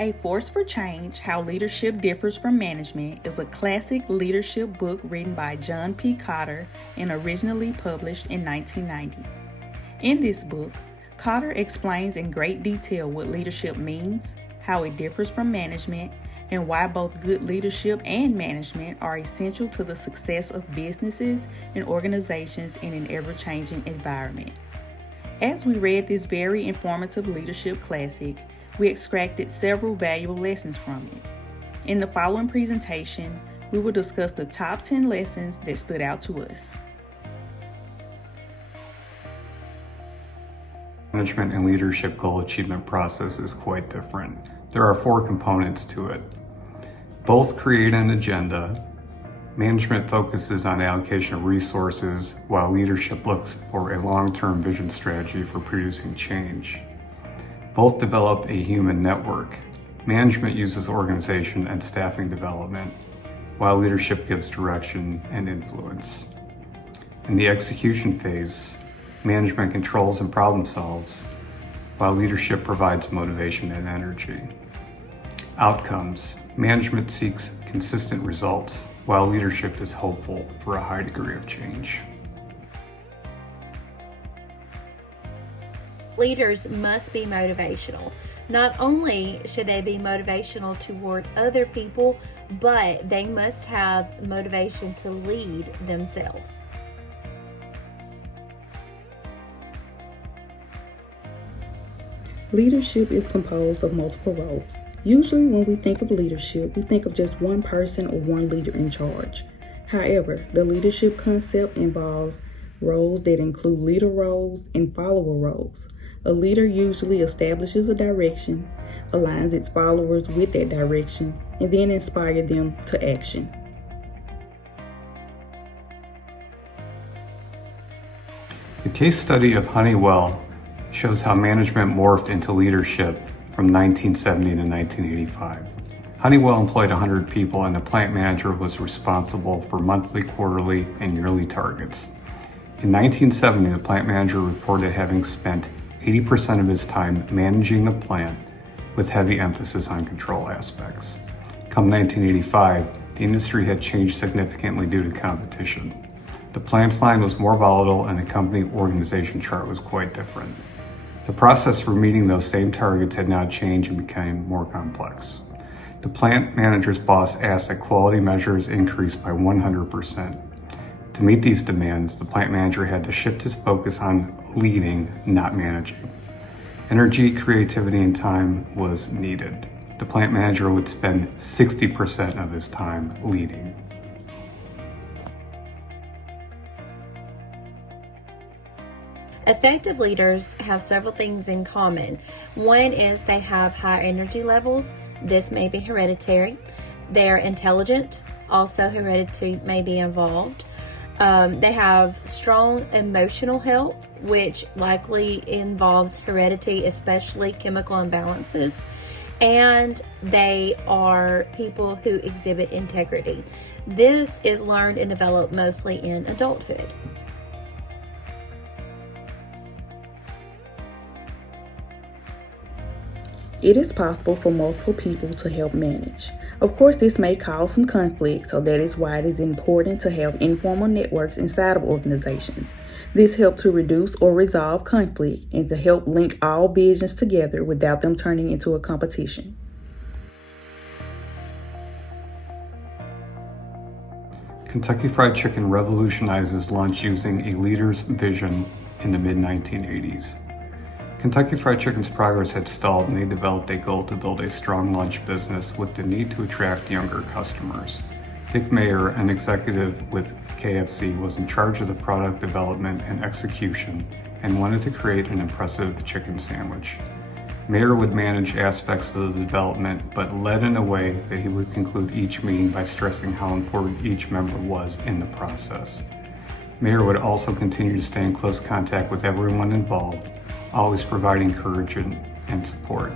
A Force for Change: How Leadership Differs from Management is a classic leadership book written by John P. Kotter and originally published in 1990. In this book, Kotter explains in great detail what leadership means, how it differs from management, and why both good leadership and management are essential to the success of businesses and organizations in an ever-changing environment. As we read this very informative leadership classic, we extracted several valuable lessons from it. In the following presentation, we will discuss the top 10 lessons that stood out to us. Management and leadership goal achievement process is quite different. There are 4 components to it. Both create an agenda. Management focuses on allocation of resources, while leadership looks for a long-term vision strategy for producing change. Both develop a human network. Management uses organization and staffing development, while leadership gives direction and influence. In the execution phase, management controls and problem solves, while leadership provides motivation and energy. Outcomes: management seeks consistent results, while leadership is hopeful for a high degree of change. Leaders must be motivational. Not only should they be motivational toward other people, but they must have motivation to lead themselves. Leadership is composed of multiple roles. Usually when we think of leadership, we think of just one person or one leader in charge. However, the leadership concept involves roles that include leader roles and follower roles. A leader usually establishes a direction, aligns its followers with that direction, and then inspires them to action. The case study of Honeywell shows how management morphed into leadership from 1970 to 1985. Honeywell employed 100 people, and the plant manager was responsible for monthly, quarterly, and yearly targets. In 1970, the plant manager reported having spent 80% of his time managing the plant, with heavy emphasis on control aspects. Come 1985, the industry had changed significantly due to competition. The plant's line was more volatile, and the company organization chart was quite different. The process for meeting those same targets had now changed and became more complex. The plant manager's boss asked that quality measures increase by 100%. To meet these demands, the plant manager had to shift his focus on leading, not managing. Energy, creativity, and time was needed. The plant manager would spend 60% of his time leading. Effective leaders have several things in common. One is they have high energy levels. This may be hereditary. They're intelligent. Also, heredity may be involved. They have strong emotional health, which likely involves heredity, especially chemical imbalances. And they are people who exhibit integrity. This is learned and developed mostly in adulthood. It is possible for multiple people to help manage. Of course, this may cause some conflict, so that is why it is important to have informal networks inside of organizations. This helps to reduce or resolve conflict and to help link all visions together without them turning into a competition. Kentucky Fried Chicken revolutionizes lunch using a leader's vision in the mid-1980s. Kentucky Fried Chicken's progress had stalled, and they developed a goal to build a strong lunch business with the need to attract younger customers. Dick Mayer, an executive with KFC, was in charge of the product development and execution and wanted to create an impressive chicken sandwich. Mayer would manage aspects of the development, but led in a way that he would conclude each meeting by stressing how important each member was in the process. Mayer would also continue to stay in close contact with everyone involved, always providing courage and support.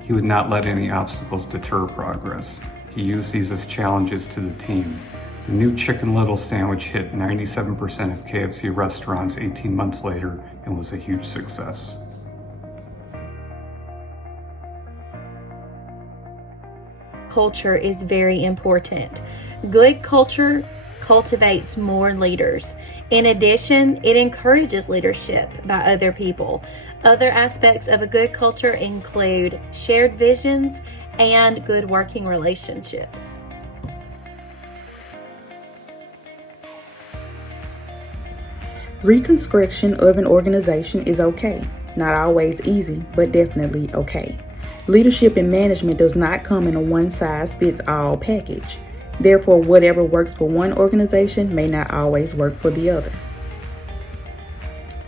He would not let any obstacles deter progress. He used these as challenges to the team. The new Chicken Little sandwich hit 97% of KFC restaurants 18 months later and was a huge success. culture is very important. Good culture cultivates more leaders. In addition, it encourages leadership by other people. Other aspects of a good culture include shared visions and good working relationships. Reconstruction of an organization is okay. Not always easy, but definitely okay. Leadership and management does not come in a one-size-fits-all package. Therefore, whatever works for one organization may not always work for the other.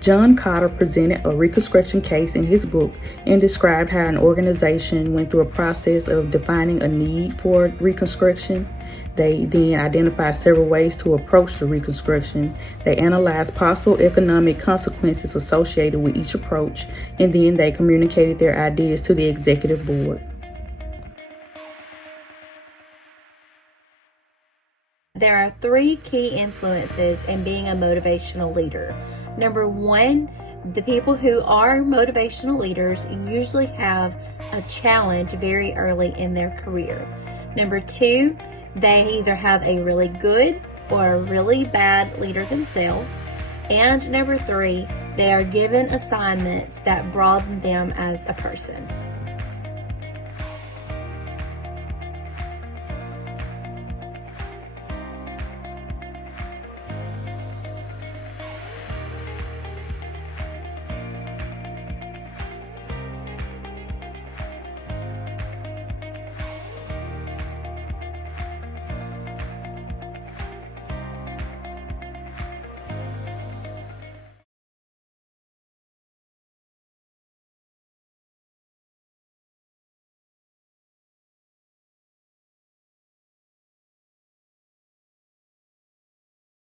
John Kotter presented a reconstruction case in his book and described how an organization went through a process of defining a need for reconstruction. They then identified several ways to approach the reconstruction. They analyzed possible economic consequences associated with each approach, and then they communicated their ideas to the executive board. There are 3 key influences in being a motivational leader. Number 1, the people who are motivational leaders usually have a challenge very early in their career. Number 2, they either have a really good or a really bad leader themselves. And number 3, they are given assignments that broaden them as a person.